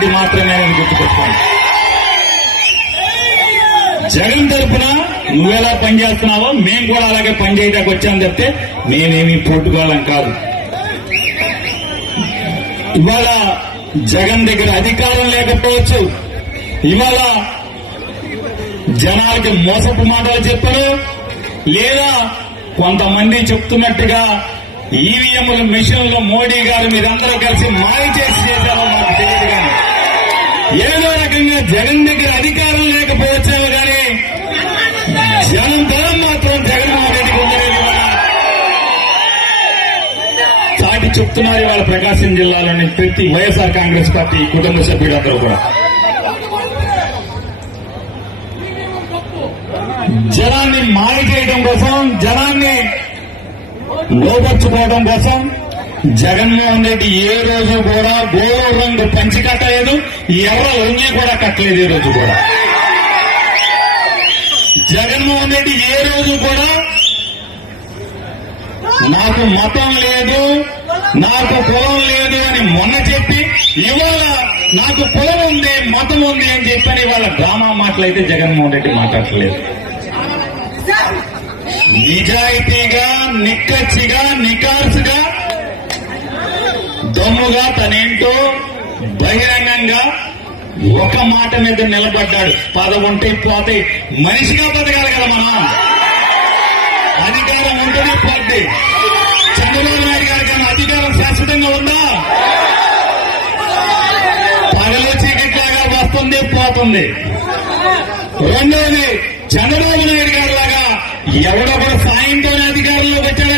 రెడ్డి మాత్రమే గుర్తుపెట్టుకోండి. జగన్ తరపున నువ్వెలా పనిచేస్తున్నావో మేము కూడా అలాగే పనిచేయడానికి వచ్చాం చెప్తే మేమేమి పోటుకోవాలని కాదు. ఇవాళ జగన్ దగ్గర అధికారం లేకపోవచ్చు. ఇవాళ జనాలకి మోసపు మాటలు చెప్పరు. లేదా కొంతమంది చెప్తున్నట్టుగా ఈవీఎంల మిషన్లు మోడీ గారు మీరందరూ కలిసి మాయ చేసి చేశారు. జగన్ దగ్గర అధికారం లేకపోవచ్చేమో కానీ జనం బలం మాత్రం జగన్మోహన్ రెడ్డికి ఉందనేది చాటి చెప్తున్నారు ఇవాళ ప్రకాశం జిల్లాలోని ప్రతి వైఎస్ఆర్ కాంగ్రెస్ పార్టీ కుటుంబ సభ్యులందరూ కూడా. జనాన్ని మాయ చేయడం కోసం జనాన్ని లోపరుచుకోవడం కోసం జగన్మోహన్ రెడ్డి ఏ రోజు కూడా గోరు రంగు పంచి కట్టలేదు ఎర్ర లుంగి కూడా కట్టలేదు ఈ రోజు కూడా. జగన్మోహన్ రెడ్డి ఏ రోజు కూడా నాకు మతం లేదు నాకు కులం లేదు అని మొన్న చెప్పి ఇవాళ నాకు కులం ఉంది మతం ఉంది అని చెప్పని ఇవాళ డ్రామా మాటలైతే జగన్మోహన్ రెడ్డి మాట్లాడలేదు నిజాయితీగా నిక్కచ్చిగా నికార్సుగా దొంగగా తనేంటో బహిరంగంగా ఒక మాట మీద నిలబడ్డాడు. పదవుంటే పోతే మనిషిగా బతకాలి కదా మనం. అధికారం ఉంటేనే పోద్ది. చంద్రబాబు నాయుడు గారి కానీ అధికారం శాశ్వతంగా ఉందా? పగలు చీకట్లాగా వస్తుంది పోతుంది. రెండోది చంద్రబాబు నాయుడు గారి లాగా ఎవడొకడు సాయంత్రం అధికారంలోకి వచ్చాడు.